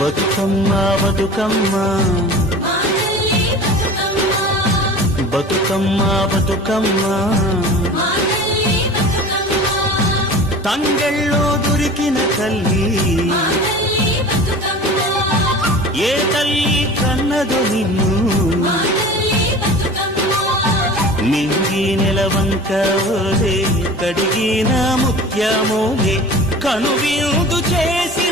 బతుకమ్మ బతుకమ్మ బతుకమ్మ బతుకమ్మ తంగెళ్ళో దొరికిన తల్లి ఏ తల్లి కన్నదు నిన్ను మింగి నెలవంక ఓలే కడిగిన ముత్యమోలే కనువిందు చేసి